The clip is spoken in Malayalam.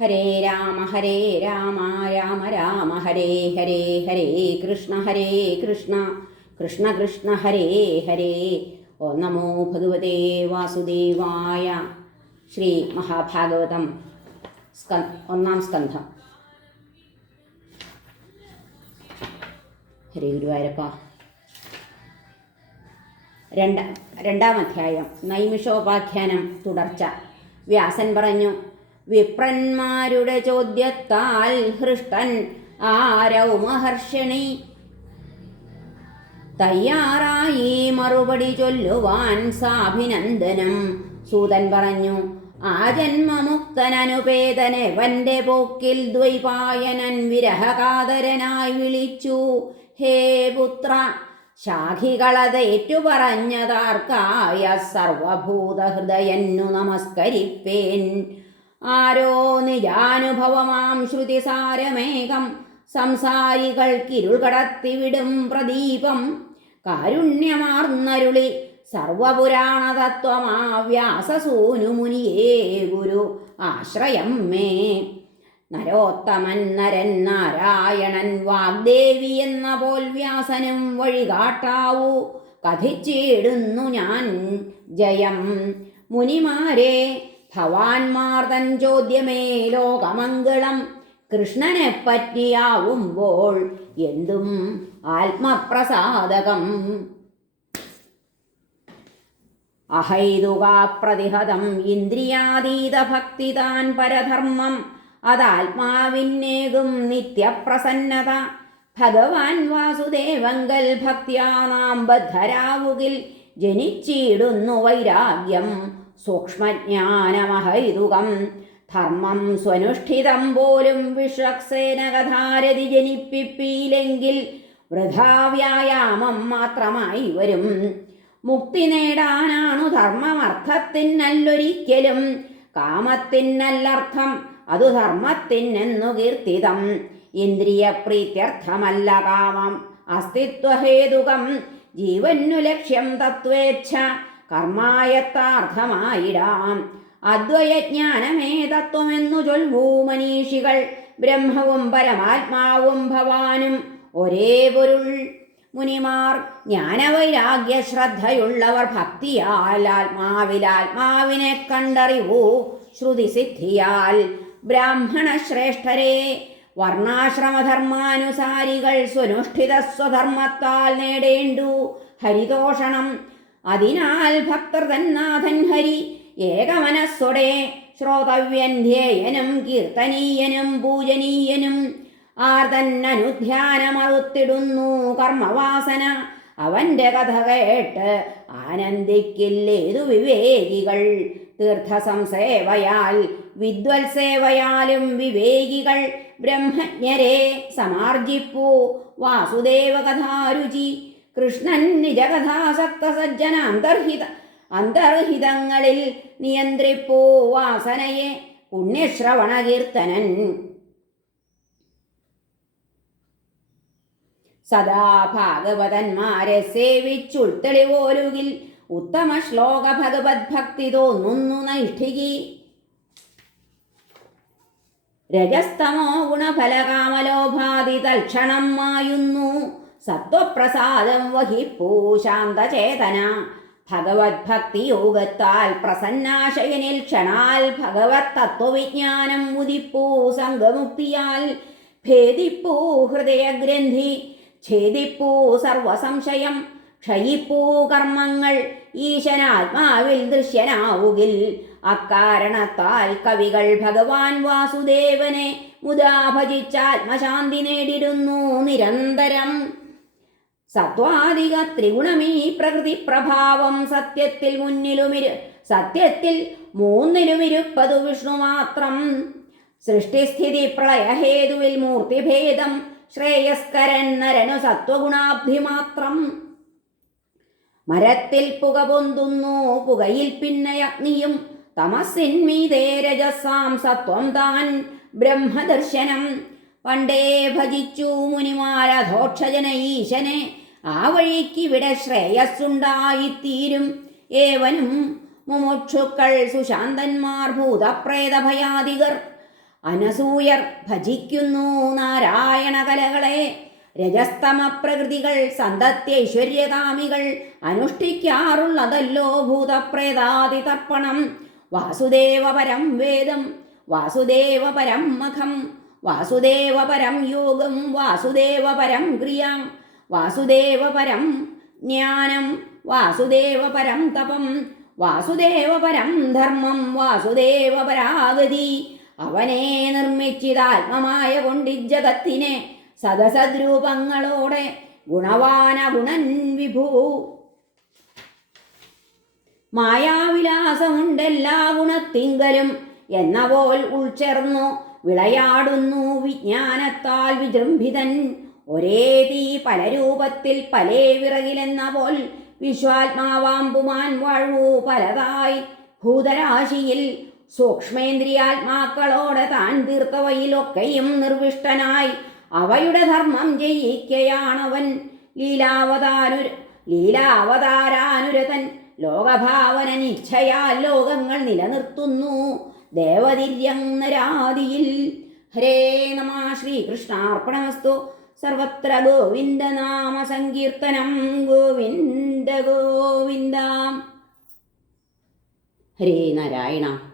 ഹരേ രാമ രാമ രാമ ഹരേ ഹരേ ഹരേ കൃഷ്ണ കൃഷ്ണ കൃഷ്ണ ഹരേ ഹരേ. ഓം നമോ ഭഗവതേ വാസുദേവായ. ശ്രീ മഹാഭാഗവതം ഒന്നാം സ്കന്ധം. ഹരേ ഗുരുവായൂരപ്പ. രണ്ടാം അധ്യായം. നൈമിഷോപാഖ്യാനം തുടർച്ച. വ്യാസൻ പറഞ്ഞു: വിപ്രന്മാരുടെ ചോദ്യത്താൽ ഹൃഷ്ടൻ ആരൗ മഹർഷിണി തയ്യാറായി മറുപടി ചൊല്ലുവാൻ സാഭിനന്ദനം. സൂതൻ പറഞ്ഞു: ആ ജന്മമുക്തനനുപേതനെവന്റെ പോക്കിൽ ദ്വൈപായനൻ വിരഹകാതരനായി വിളിച്ചു. ഹേ പുത്ര, ശാഖികളതേറ്റു പറഞ്ഞതാർക്കായ സർവഭൂതഹൃദയന്നു നമസ്കരിപ്പേൻ. ആരോ നിജാനുഭവമാം ശ്രുതിസാരമേകം സംസാരികൾക്കിരുൾ കടത്തിവിടും പ്രദീപം. കാരുണ്യമാർന്നരുളി സർവപുരാണ തത്വമാ വ്യാസസൂനുമുനിയേ ഗുരു ആശ്രയം മേ. നരോത്തമൻ നരൻ നാരായണൻ വാഗ്ദേവി എന്ന പോൽ വ്യാസനും വഴികാട്ടാവൂ കഥിച്ചിടുന്നു ഞാൻ ജയം. മുനിമാരെ, ഭവാൻമാർ തൻ ചോദ്യമേ ലോകമംഗളം. കൃഷ്ണനെ പറ്റിയാവുമ്പോൾ എന്തും ആത്മപ്രസാദകം. അഹൈതുകാപ്രതിഹതം ഇന്ദ്രിയാതീത ഭക്തി താൻ പരധർമ്മം. അതാത്മാവിന്നേകും നിത്യപ്രസന്നത. ഭഗവാൻ വാസുദേവങ്കൽ ഭക്ത്യാ നാം ബദ്ധരാവുകിൽ ജനിച്ചിടുന്നു വൈരാഗ്യം. സൂക്ഷ്മജ്ഞാനമഹൈതുകം ധർമ്മം സ്വനുഷ്ഠിതം പോലും വിശ്വക്സേനകധാരതി ജനിപ്പിപ്പിയില്ലെങ്കിൽ വൃഥാവ്യായാമം മാത്രമായി വരും. മുക്തി നേടാനാണു ധർമ്മമർത്ഥത്തിനല്ലൊരിക്കലും. കാമത്തിനല്ലർത്ഥം, അതു ധർമ്മത്തിനെന്നു കീർത്തിതം. ഇന്ദ്രിയപ്രീത്യർത്ഥമല്ല കാമം, അസ്തിത്വഹേതുകം. ജീവന്നു ലക്ഷ്യം തത്വേച്ഛ, കർമായത്താർത്ഥമായിടാം. അദ്വയജ്ഞാനമേ തത്വമെന്നു ചൊൽവൂ മനീഷികൾ. ബ്രഹ്മവും പരമാത്മാവും ഭവാനും ഒരേ പൊരുൾ. മുനിമാർ, ജ്ഞാനവൈരാഗ്യ ശ്രദ്ധയുള്ളവർ ഭക്തിയാൽ ആത്മാവിനെ കണ്ടറിവൂ ശ്രുതിസിദ്ധിയാൽ. ബ്രാഹ്മണ ശ്രേഷ്ഠരെ, വർണ്ണാശ്രമധർമാനുസാരികൾ സ്വനുഷ്ഠിത സ്വധർമ്മത്താൽ നേടേണ്ടു ഹരിതോഷണം. അതിനാൽ ഭക്തർ തന്നാഥൻ ഹരി ഏകമനസ്സോടെ ശ്രോതവ്യൻ, ധ്യേയനും കീർത്തനീയനും പൂജനീയനും. ആർ തന്നനുധ്യാനമറുത്തിടുന്നു കർമ്മവാസന, അവന്റെ കഥ കേട്ട് ആനന്ദിക്കില്ലേതു വിവേകികൾ. തീർത്ഥസംസേവയാൽ വിദ്വത്സേവയാലും വിവേകികൾ ബ്രഹ്മജ്ഞരെ സമാർജിപ്പൂ വാസുദേവ കഥാരുചി. കൃഷ്ണൻ നിജകഥാസക്ത സജ്ജന അന്തർഹിതങ്ങളിൽ നിയന്ത്രിപ്പൂ വാസനയെ പുണ്യശ്രവണ കീർത്തനൻ. സദാ ഭാഗവതന്മാരെ സേവിച്ചുൾത്തെളിവോലുകിൽ ഉത്തമ ശ്ലോക ഭഗവത് ഭക്തി തോന്നുന്നു നൈഷ്ഠികി. രജസ്തമോ ഗുണഫലകാമലോഭാതി തൽക്ഷണം മായുന്നു. സത്വപ്രസാദം വഹിപ്പൂ ശാന്തചേതന. ഭഗവത് ഭക്തി യോഗത്താൽ പ്രസന്നാശയനിൽ ക്ഷണാൽ ഭഗവത് തത്വവിജ്ഞാനം ഉദിപ്പൂ സംഘമുക്തിയാൽ. ഭേദിപ്പൂ ഹൃദയഗ്രന്ഥി, ഛേദിപ്പൂ സർവസംശയം. ക്ഷയിപ്പൂ കർമ്മങ്ങൾ, ഈശനാത്മാവിൽ ദൃശ്യനാവുകിൽ. അക്കാരണത്താൽ കവികൾ ഭഗവാൻ വാസുദേവനെ മുദാ ഭജിച്ചാത്മശാന്തി നേടിടുന്നു നിരന്തരം. സത്വാധിക ത്രിഗുണമീ പ്രകൃതി പ്രഭാവം സത്യത്തിൽ മൂന്നിലുമിരുപ്പതു വിഷ്ണു മാത്രം. സൃഷ്ടിസ്ഥിതി പ്രളയഹേതുവിൽ മൂർത്തിഭേദം. ശ്രേയസ്കരൻ നരനു സത്വഗുണാബ്ധിമാത്രം. മരത്തിൽ പുക പൊന്തുന്നു, പുകയിൽ പിന്നെ അഗ്നിയും. തമസിന്മീതേ രജസാം സത്വം താൻ ബ്രഹ്മദർശനം. പണ്ടേ ഭജിച്ചു മുനിമാരധോക്ഷജന ഈശനെ. ആ വഴിക്കിവിടെ ശ്രേയസ്സുണ്ടായിത്തീരും ഏവനും. മുമുക്ഷുക്കൾ സുശാന്തന്മാർ ഭൂതപ്രേതഭയാദികർ. അനസൂയർ ഭജിക്കുന്നു നാരായണ കലകളെ. രജസ്തമ പ്രകൃതികൾ സന്തത്യൈശ്വര്യകാമികൾ അനുഷ്ഠിക്കാറുള്ളതല്ലോ ഭൂതപ്രേതാദി തർപ്പണം. വാസുദേവപരം വേദം വാസുദേവപരം മഖം വാസുദേവപരം യോഗം വാസുദേവപരം ക്രിയാം വാസുദേവപരം ജ്ഞാനം വാസുദേവപരം തപം വാസുദേവപരം ധർമ്മം വാസുദേവപരാഗതി. അവനെ നിർമ്മിച്ചിതാത്മമായ കൊണ്ടിജഗത്തിനെ സദസദ്രൂപങ്ങളോടെ ഗുണവാനഗുണൻ വിഭൂ. മായാവിലാസമുണ്ടെല്ലാ ഗുണത്തിങ്കലും എന്ന പോൽ ഉൾച്ചേർന്നു വിളയാടുന്നു വിജ്ഞാനത്താൽ വിജൃംഭിതൻ. ഒരേ തീ പല രൂപത്തിൽ പലേ വിറകിലെന്ന പോൽ വിശ്വാത്മാവാമ്പുമാൻ വാഴ്വു പലതായി ഭൂതരാശിയിൽ. സൂക്ഷ്മേന്ദ്രിയാത്മാക്കളോടെ താൻ തീർത്തവയിലൊക്കെയും നിർവിഷ്ടനായി അവയുടെ ധർമ്മം ജയിക്കയാണവൻ. ലീലാവതാരാനുരതൻ ലോകഭാവന നിച്ഛയാൽ ലോകങ്ങൾ നിലനിർത്തുന്നു ദേവതിര്യങ്ങരാദിയിൽ. ഹരേ നമ. ശ്രീകൃഷ്ണാർപ്പണമസ്തു. സർവത്ര ഗോവിന്ദനാമ സങ്കീർത്തനം. ഗോവിന്ദ ഗോവിന്ദ. ഹരേ നാരായണ.